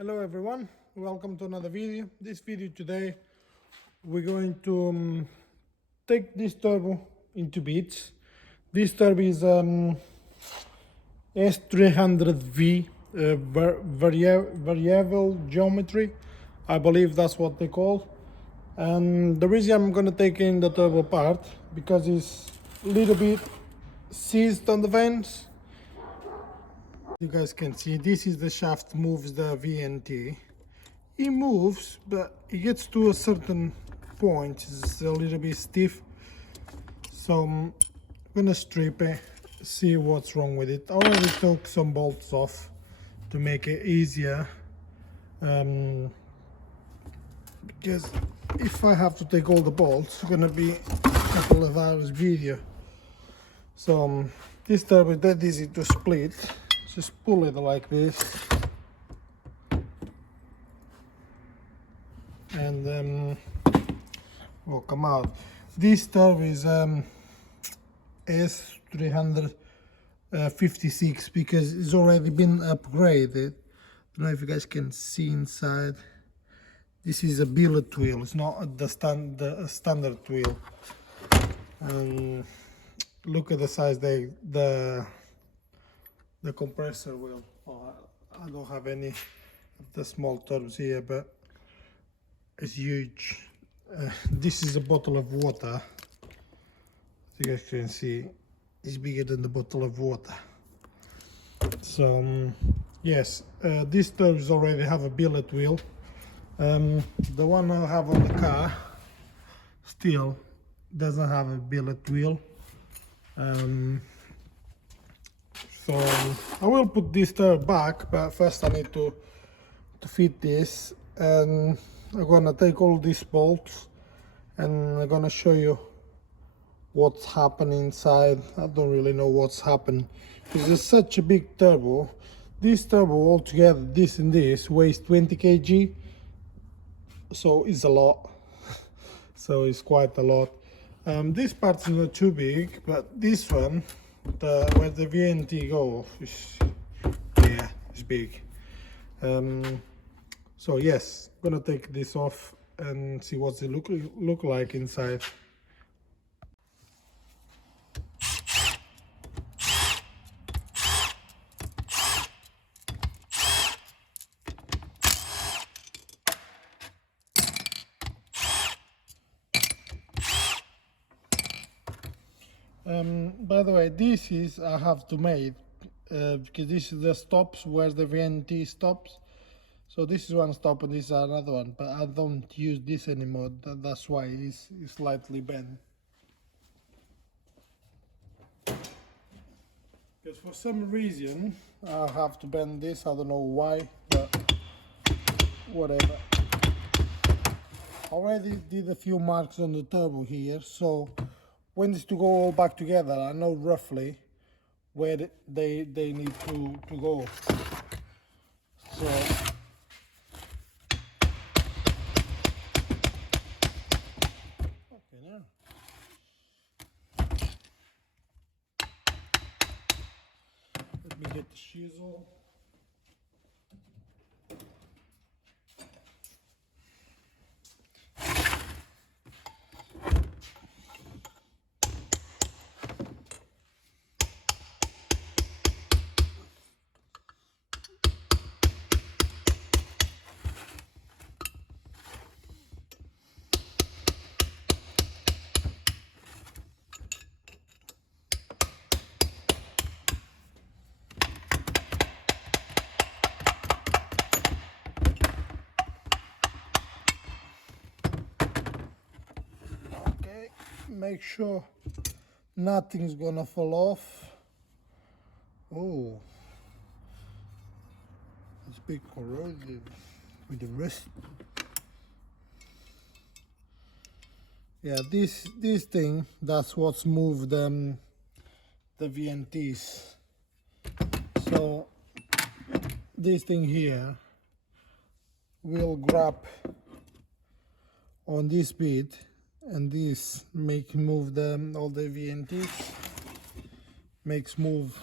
Hello everyone, welcome to another video. This video today we're going to take this turbo into bits. This turbo is S300V variable geometry, I believe that's what they call. And the reason I'm gonna take in the turbo apart because it's a little bit seized on the vanes. You guys can see this is the shaft moves the VNT. It moves, but it gets to a certain point, it's a little bit stiff. So I'm gonna strip it, see what's wrong with it. I already took some bolts off to make it easier. Because if I have to take all the bolts, it's gonna be a couple of hours video. So this turbo is that easy to split. Just pull it like this, and will come out. This turbo is S356 because it's already been upgraded. I don't know if you guys can see inside. This is a billet wheel, it's not the standard wheel. Look at the size the compressor wheel. Oh, I don't have any of the small turbos here, but it's huge. This is a bottle of water. As you guys can see, it's bigger than the bottle of water. So yes, these turbos already have a billet wheel. The one I have on the car still doesn't have a billet wheel. So I will put this turbo back, but first I need to fit this, and I'm gonna take all these bolts and I'm gonna show you what's happening inside. I don't really know what's happening because it's such a big turbo. This turbo altogether, this and this, weighs 20 kg, so it's a lot. So it's quite a lot. This part's not too big, but this one, where the VNT goes, yeah, it's big. So yes, I'm gonna take this off and see what's it look like inside. By the way, this is I have to make because this is the stops where the VNT stops. So this is one stop and this is another one, but I don't use this anymore. That's why it's slightly bent. Because for some reason I have to bend this. I don't know why, but whatever. Already did a few marks on the turbo here, so when it's to go all back together, I know roughly where they need to go. So okay, now let me get the chisel. Make sure nothing's gonna fall off. Oh, it's a bit corroded with the rust. Yeah, this thing, that's what's moved the VNTs. So this thing here will grab on this bit, and this make move all the VNTs, makes move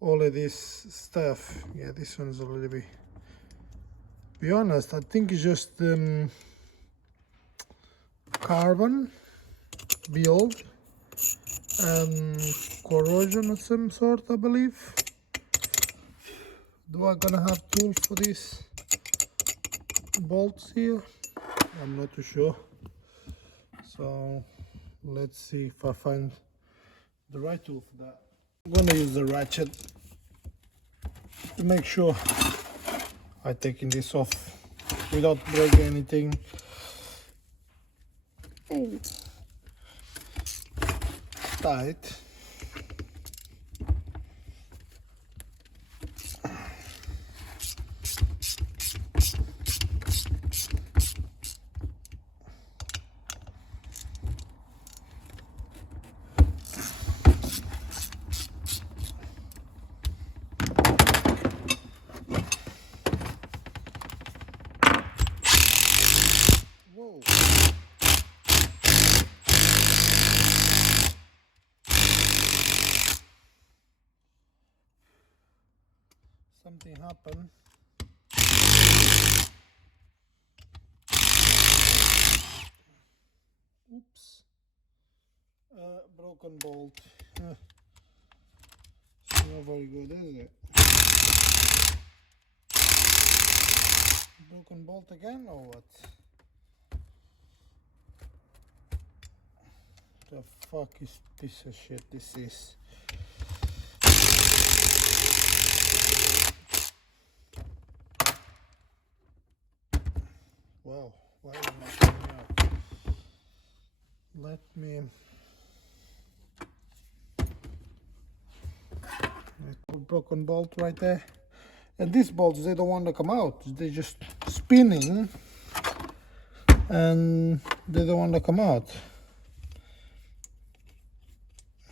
all of this stuff. Yeah, this one's a little bit Be honest, I think it's just carbon build and corrosion of some sort, I believe. Do I gonna have tools for these bolts here? I'm not too sure. So let's see if I find the right tool for that. I'm gonna use the ratchet to make sure I'm taking this off without breaking anything. Oh. Tight. Whoa. Something happened. Oops. Broken bolt. It's not very good, is it? Broken bolt again or what? The fuck is piece of shit this is? Wow, why is it not coming out? Let me broken bolt right there. And these bolts, they don't want to come out. They're just spinning and they don't want to come out.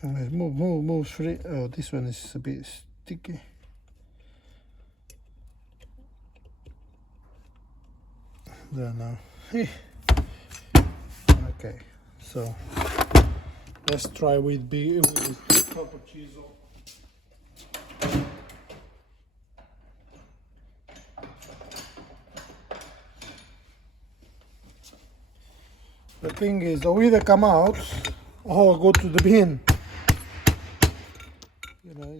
Move free. Oh, this one is a bit sticky. There now. Okay, so let's try with proper chisel. The thing is, they'll either come out or go to the bin. You know,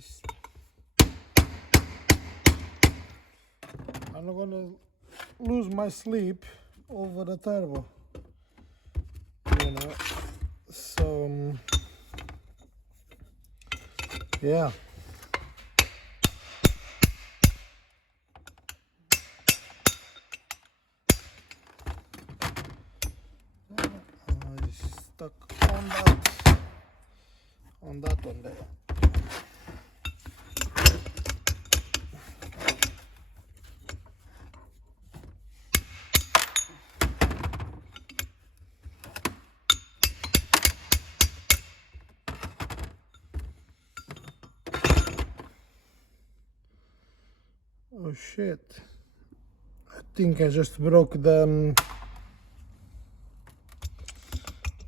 I'm not gonna lose my sleep over the turbo. You know, so yeah. Stuck on that one there. Oh shit, I think I just broke the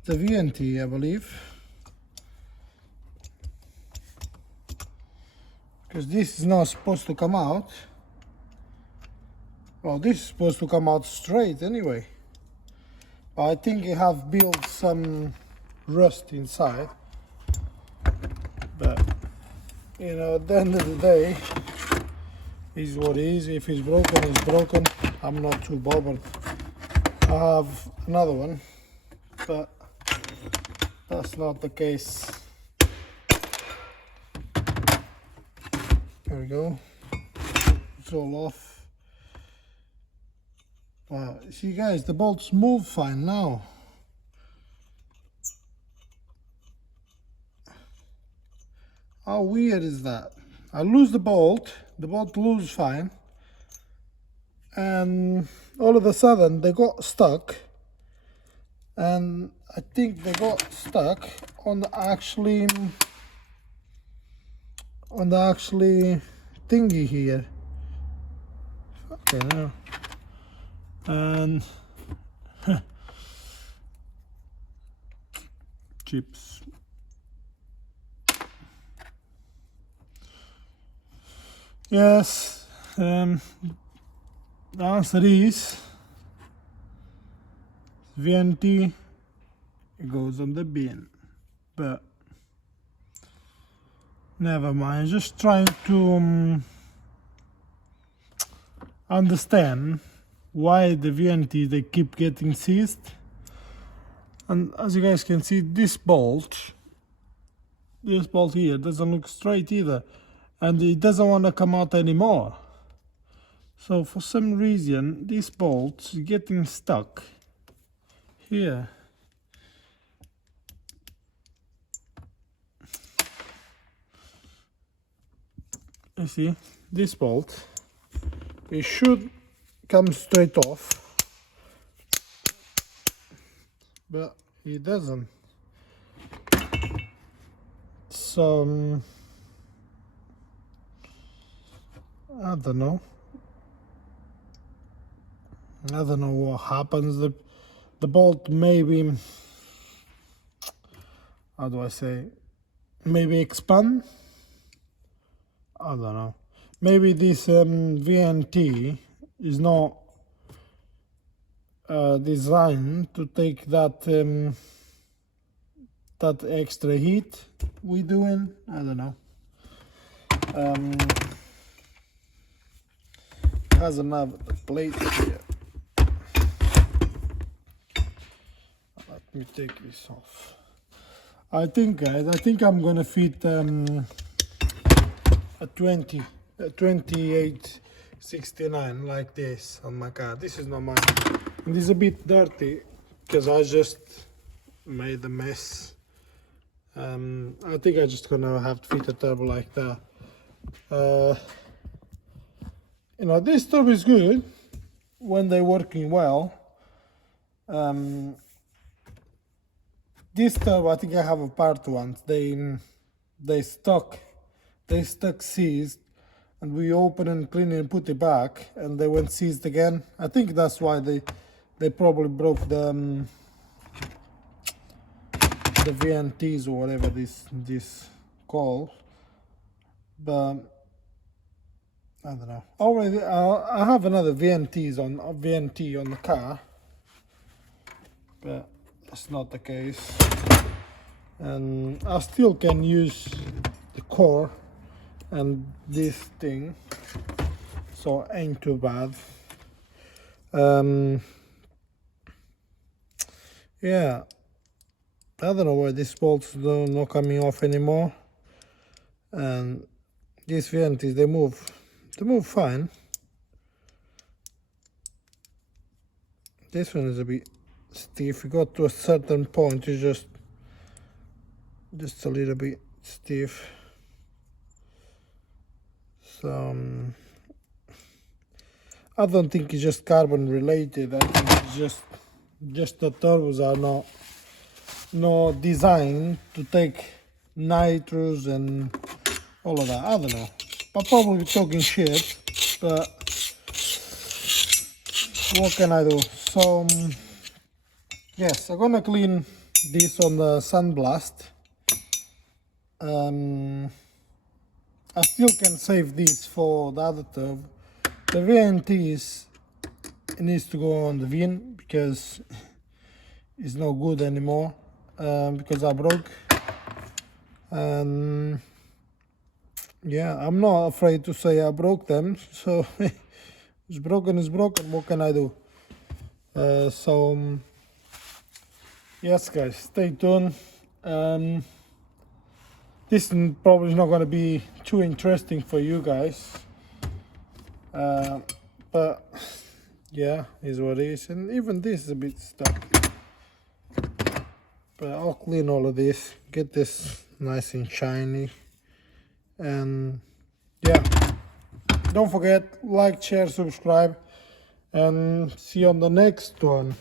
VNT, I believe, because this is not supposed to come out. Well, this is supposed to come out straight anyway. I think I have built some rust inside, but you know, at the end of the day, is what it is. If it's broken, it's broken. I'm not too bothered. I have another one, but that's not the case. There we go. It's all off. Wow, see guys, the bolts move fine now. How weird is that? I lose the bolt loses fine, and all of a sudden they got stuck, and I think they got stuck on the actually thingy here. Okay, now and chips. Yes, The answer is VNT goes on the bin, but never mind. Just trying to understand why the VNT they keep getting seized. And as you guys can see, this bolt here doesn't look straight either, and it doesn't want to come out anymore. So for some reason this bolt is getting stuck here. You see, this bolt, it should come straight off, but it doesn't. So I don't know what happens. The bolt maybe, how do I say, maybe expand. I don't know. Maybe this VNT is not designed to take that that extra heat we doing. I don't know. Has another plate here. Let me take this off. I think, guys, I'm gonna fit a 2869 like this on my car. This is not mine. And this is a bit dirty because I just made a mess. I think I'm just gonna have to fit a turbo like that. You know, this turbo is good when they're working well. This turbo, I think I have a part once. They stuck seized, and we open and clean it and put it back, and they went seized again. I think that's why they probably broke the VNTs or whatever this called. But I don't know. Already, I have another VNT on the car, but that's not the case. And I still can use the core and this thing, so ain't too bad. Yeah, I don't know why these bolts are not coming off anymore, and these VNTs they move fine. This one is a bit stiff. You got to a certain point, it's just a little bit stiff. So I don't think it's just carbon related. I think it's just the turbos are not designed to take nitrous and all of that. I don't know. I'm probably talking shit, but what can I do? So yes, I'm gonna clean this on the sandblast. I still can save this for the other turbo. The VNTs, it needs to go on the VIN because it's no good anymore, because I broke. And yeah, I'm not afraid to say I broke them, so it's broken, what can I do? So yes guys, stay tuned. This is probably not going to be too interesting for you guys, but yeah, is what it is. And even this is a bit stuck, but I'll clean all of this, get this nice and shiny. And yeah, don't forget, like, share, subscribe, and see you on the next one.